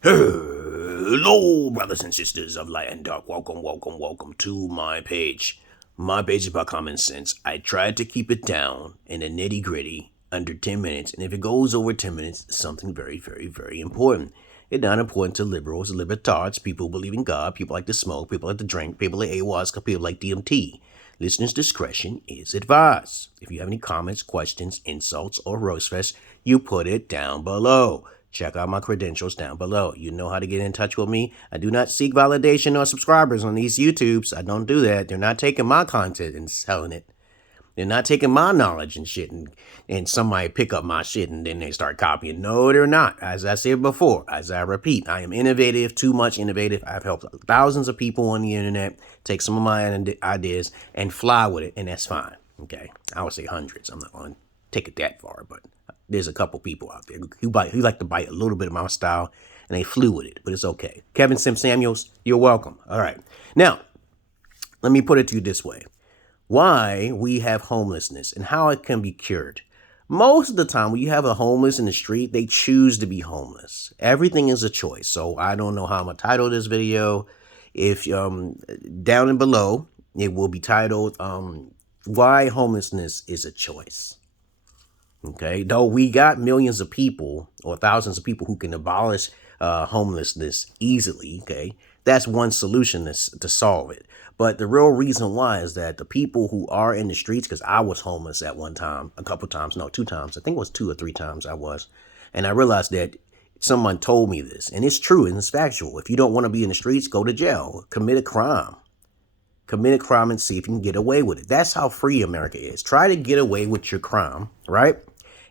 Hello, brothers and sisters of light and dark. Welcome to my page. My page is about common sense. I tried to keep it down in a nitty gritty under 10 minutes, and if it goes over 10 minutes, it's something very important. It's not important to liberals, libertards, people who believe in God, people like to smoke, people like to drink, people like ayahuasca, people like DMT. Listeners' discretion is advised. If you have any comments, questions, insults, or roast fest, you put it down below. Check out my credentials down below. You know how to get in touch with me. I do not seek validation or subscribers on these YouTubes. I don't do that. They're not taking my content and selling it. They're not taking my knowledge and shit and somebody pick up my shit and then they start copying. No, they're not. As I said before, as I repeat, I am innovative, too much innovative. I've helped thousands of people on the internet take some of my ideas and fly with it, and that's fine. Okay? I would say hundreds. I'm not going to take it that far, but there's a couple people out there who like to bite a little bit of my style, and they flew with it, but it's okay. Kevin Samuels, you're welcome. All right. Now, let me put it to you this way. Why we have homelessness and how it can be cured. Most of the time when you have a homeless in the street, they choose to be homeless. Everything is a choice. So I don't know how I'm going to title this video. If down and below, it will be titled Why Homelessness is a Choice. Okay, though we got millions of people or thousands of people who can abolish homelessness easily, okay, that's one solution to solve it. But the real reason why is that the people who are in the streets, because I was homeless at one time, a couple times, no, 2 times, I think it was 2 or 3 times I was, and I realized that someone told me this, and it's true and it's factual. If you don't want to be in the streets, go to jail, commit a crime and see if you can get away with it. That's how free America is. Try to get away with your crime, right?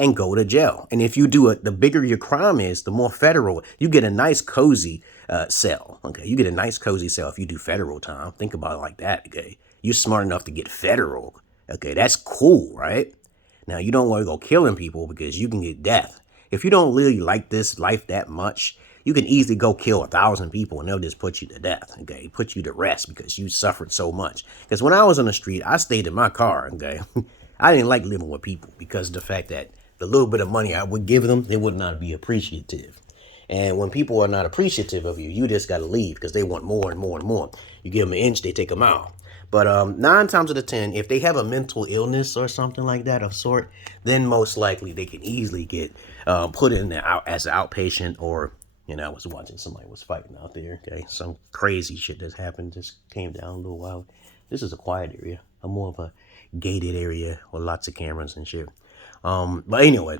And go to jail. And if you do it, the bigger your crime is, the more federal, you get a nice cozy cell. Okay, you get a nice cozy cell if you do federal time. Think about it like that. Okay, you're smart enough to get federal. Okay, that's cool, right? Now you don't want to go killing people because you can get death. If you don't really like this life that much, you can easily go kill 1,000 people and they'll just put you to death. Okay, put you to rest because you suffered so much. Because when I was on the street, I stayed in my car. Okay, I didn't like living with people because of the fact that the little bit of money I would give them, they would not be appreciative. And when people are not appreciative of you, you just got to leave because they want more and more and more. You give them an inch, they take a mile. But 9 times out of 10, if they have a mental illness or something like that of sort, then most likely they can easily get put in as an outpatient, or, I was watching somebody was fighting out there. Okay, some crazy shit that's happened just came down a little while. This is a quiet area. I'm more of a gated area with lots of cameras and shit. But anyway,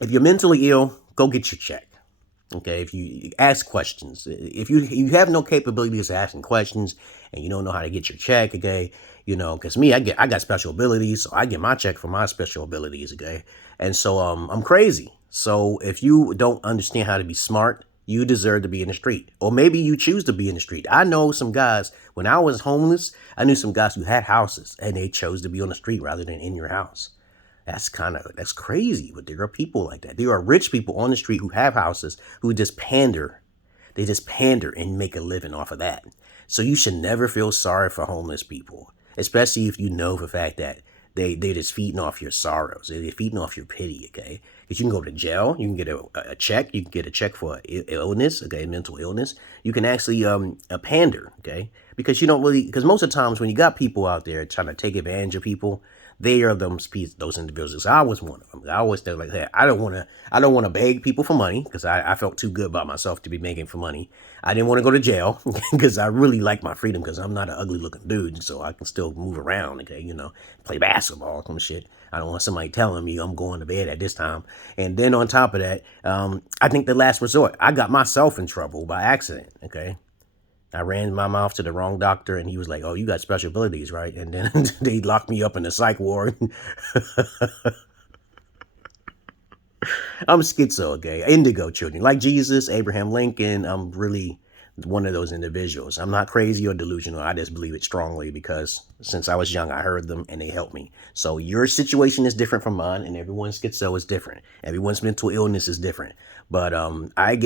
if you're mentally ill, go get your check. Okay, if you ask questions, if you have no capabilities of asking questions and you don't know how to get your check, okay, because me, I got special abilities, so I get my check for my special abilities, okay, and so I'm crazy. So if you don't understand how to be smart, you deserve to be in the street, or maybe you choose to be in the street. I know some guys, when I was homeless, I knew some guys who had houses and they chose to be on the street rather than in your house. That's crazy, but there are people like that. There are rich people on the street who have houses who just pander. They just pander and make a living off of that. So you should never feel sorry for homeless people, especially if you know for a fact that they're just feeding off your sorrows. They're feeding off your pity, okay? Because you can go to jail. You can get a check. You can get a check for illness, okay, mental illness. You can actually pander, okay? Because because most of the times when you got people out there trying to take advantage of people, they are those individuals. I was one of them. I always felt like, hey, I don't want to beg people for money because I felt too good about myself to be begging for money. I didn't want to go to jail because I really like my freedom because I'm not an ugly looking dude, so I can still move around, okay, play basketball, some shit. I don't want somebody telling me I'm going to bed at this time. And then on top of that, I think the last resort, I got myself in trouble by accident, okay? I ran my mouth to the wrong doctor and he was like, oh, you got special abilities, right? And then they locked me up in the psych ward. I'm schizo, okay? Indigo children. Like Jesus, Abraham Lincoln, I'm really one of those individuals. I'm not crazy or delusional. I just believe it strongly because since I was young, I heard them and they helped me. So your situation is different from mine, and everyone's schizo is different. Everyone's mental illness is different. But I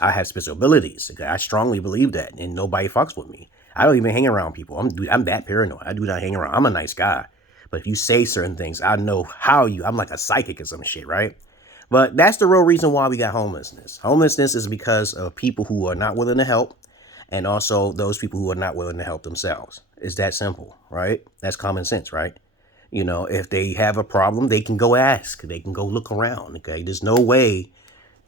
have special abilities. Okay? I strongly believe that, and nobody fucks with me. I don't even hang around people. I'm that paranoid. I do not hang around. I'm a nice guy. But if you say certain things, I know I'm like a psychic or some shit, right? But that's the real reason why we got homelessness. Homelessness is because of people who are not willing to help, and also those people who are not willing to help themselves. It's that simple, right? That's common sense, right? You know, if they have a problem, they can go ask. They can go look around, okay? There's no way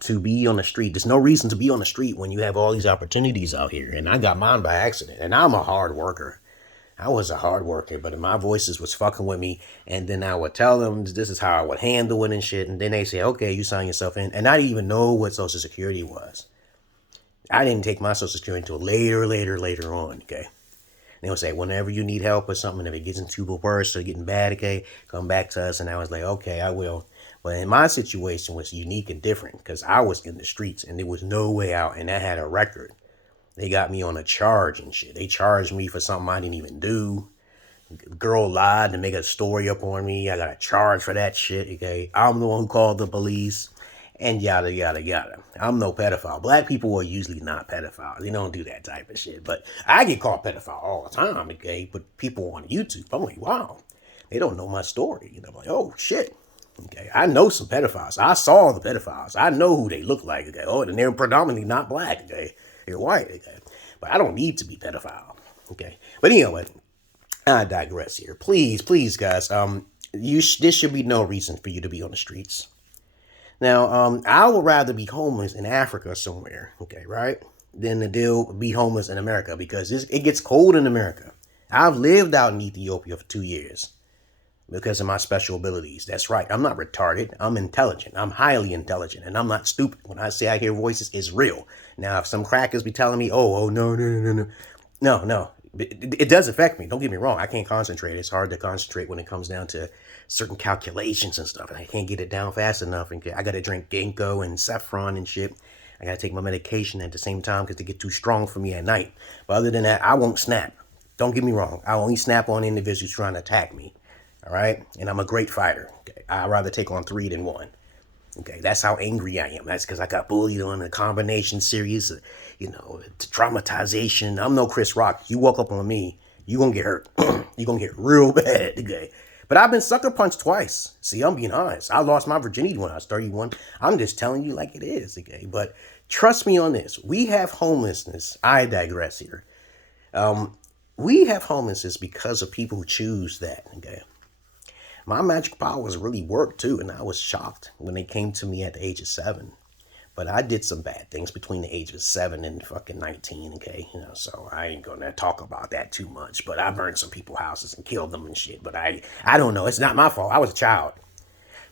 to be on the street. There's no reason to be on the street when you have all these opportunities out here. And I got mine by accident. And I'm a hard worker. I was a hard worker, but my voices was fucking with me. And then I would tell them this is how I would handle it and shit. And then they say, okay, you sign yourself in. And I didn't even know what Social Security was. I didn't take my Social Security until later on, okay? They would say, whenever you need help or something, if it gets into the worst or getting bad, okay, come back to us. And I was like, okay, I will. But in my situation was unique and different because I was in the streets and there was no way out. And I had a record. They got me on a charge and shit. They charged me for something I didn't even do. The girl lied to make a story up on me. I got a charge for that shit, okay? I'm the one who called the police. And yada, yada, yada. I'm no pedophile. Black people are usually not pedophiles. They don't do that type of shit. But I get called pedophile all the time, okay? But people on YouTube, I'm like, wow, they don't know my story. You know, I'm like, oh, shit. Okay, I know some pedophiles. I saw the pedophiles. I know who they look like, okay? Oh, and they're predominantly not black, okay? They're white, okay? But I don't need to be pedophile, okay? But anyway, I digress here. Please, guys, this should be no reason for you to be on the streets. Now, I would rather be homeless in Africa somewhere, okay, right, than to be homeless in America because it gets cold in America. I've lived out in Ethiopia for 2 years because of my special abilities. That's right. I'm not retarded. I'm intelligent. I'm highly intelligent, and I'm not stupid. When I say I hear voices, it's real. Now, if some crackers be telling me, no. It does affect me. Don't get me wrong. I can't concentrate. It's hard to concentrate when it comes down to certain calculations and stuff. And I can't get it down fast enough. And I got to drink ginkgo and saffron and shit. I got to take my medication at the same time because they get too strong for me at night. But other than that, I won't snap. Don't get me wrong. I only snap on individuals trying to attack me. All right? And I'm a great fighter. Okay? I'd rather take on 3 than 1. Okay, that's how angry I am. That's because I got bullied on a combination series, traumatization. I'm no Chris Rock. You walk up on me, you gonna get hurt. You gonna get real bad, okay? But I've been sucker punched twice. See, I'm being honest. I lost my virginity when I was 31. I'm just telling you like it is, okay? But trust me on this. We have homelessness. I digress here. We have homelessness because of people who choose that, okay? My magic powers really worked too, and I was shocked when they came to me at the age of 7. But I did some bad things between the age of 7 and fucking 19, okay? So I ain't gonna talk about that too much. But I burned some people's houses and killed them and shit. But I don't know. It's not my fault. I was a child.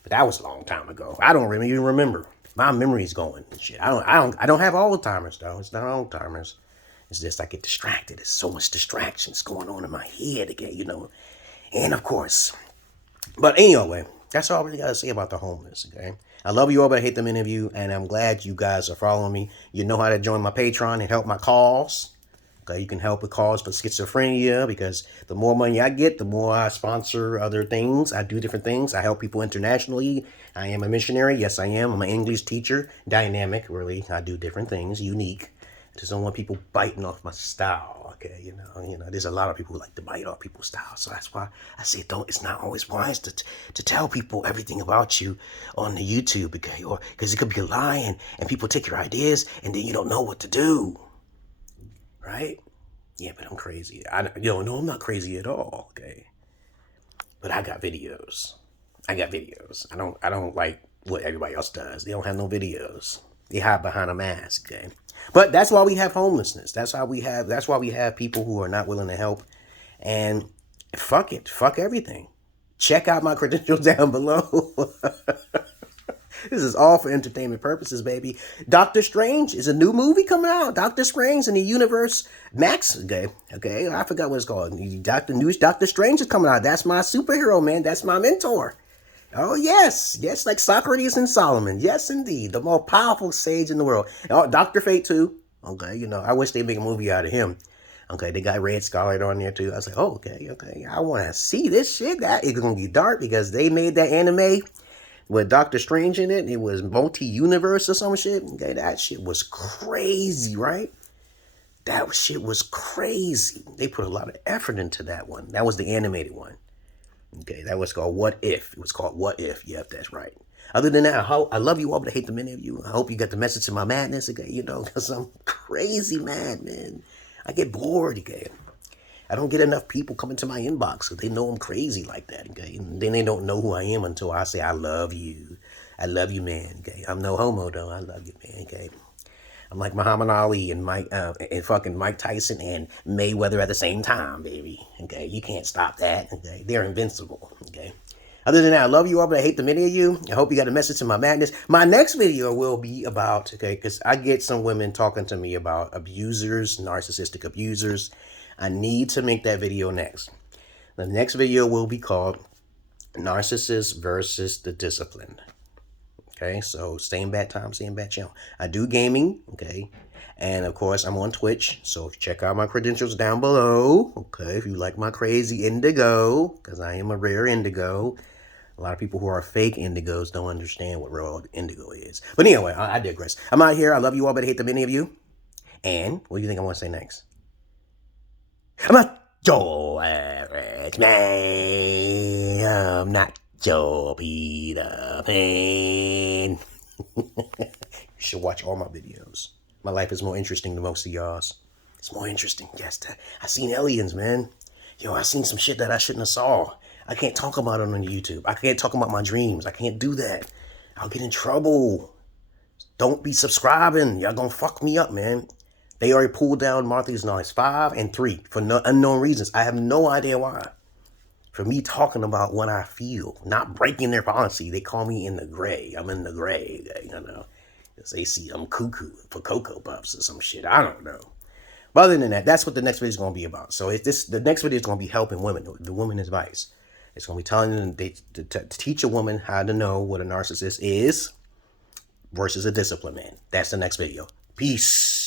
But that was a long time ago. I don't even remember. My memory's going and shit. I don't have Alzheimer's though. It's not Alzheimer's. It's just I get distracted. There's so much distractions going on in my head again, And of course. But anyway, that's all I really got to say about the homeless, okay? I love you all, but I hate the many of you, and I'm glad you guys are following me. You know how to join my Patreon and help my cause. Okay, you can help with cause for schizophrenia because the more money I get, the more I sponsor other things. I do different things. I help people internationally. I am a missionary. Yes, I am. I'm an English teacher. Dynamic, really. I do different things. Unique. I just don't want people biting off my style. Okay, there's a lot of people who like to bite off people's style. So that's why I say it's not always wise to tell people everything about you on the YouTube, okay? Or because it could be a lie and people take your ideas and then you don't know what to do. Right? Yeah, but I'm crazy. No, I'm not crazy at all, okay? But I got videos. I don't like what everybody else does. They don't have no videos. They hide behind a mask, okay? But that's why we have homelessness. That's why we have people who are not willing to help. And fuck it. Fuck everything. Check out my credentials down below. This is all for entertainment purposes, baby. Doctor Strange is a new movie coming out. Doctor Strange in the Universe Max. Okay. I forgot what it's called. Doctor Strange is coming out. That's my superhero, man. That's my mentor. Oh, yes, like Socrates and Solomon. Yes, indeed. The more powerful sage in the world. Oh, Dr. Fate, too. Okay, I wish they'd make a movie out of him. Okay, they got Red Scarlet on there, too. I was like, oh, okay. I want to see this shit. That is going to be dark because they made that anime with Doctor Strange in it. It was multi-universe or some shit. Okay, that shit was crazy, right? That shit was crazy. They put a lot of effort into that one. That was the animated one. Okay, that was called What If. It was called What If. Yep, that's right. Other than that, I love you all, but I hate the many of you. I hope you got the message to my madness, okay? You know, because I'm crazy mad, man. I get bored, okay? I don't get enough people coming to my inbox because they know I'm crazy like that, okay? And then they don't know who I am until I say, I love you. I love you, man, okay? I'm no homo, though. I love you, man, okay? I'm like Muhammad Ali and fucking Mike Tyson and Mayweather at the same time, baby, okay? You can't stop that, okay? They're invincible, okay? Other than that, I love you all, but I hate the many of you. I hope you got a message to my madness. My next video will be about, okay, because I get some women talking to me about abusers, narcissistic abusers. I need to make that video next. The next video will be called Narcissist versus the Disciplined. Okay, so same bad time, same bad channel. I do gaming, okay? And of course, I'm on Twitch. So check out my credentials down below, okay? If you like my crazy indigo, because I am a rare indigo. A lot of people who are fake indigos don't understand what real indigo is. But anyway, I digress. I'm out here. I love you all, but I hate the many of you. And what do you think I want to say next? I'm not your average man. I'm not your Peter Pan. You should watch all my videos. My life is more interesting than most of y'all's. It's more interesting. Yes, I seen aliens, man. Yo, I seen some shit that I shouldn't have saw. I can't talk about it on YouTube. I can't talk about my dreams. I can't do that. I'll get in trouble. Don't be subscribing. Y'all gonna fuck me up, man. They already pulled down Martha's Noise 5 and 3 for unknown reasons. I have no idea why. For me talking about what I feel, not breaking their policy. They call me in the gray. I'm in the gray, you know. Because they see I'm cuckoo for Cocoa Puffs or some shit. I don't know. But other than that, that's what the next video is going to be about. So the next video is going to be helping women, the woman advice. It's going to be telling them to teach a woman how to know what a narcissist is versus a disciplined man. That's the next video. Peace.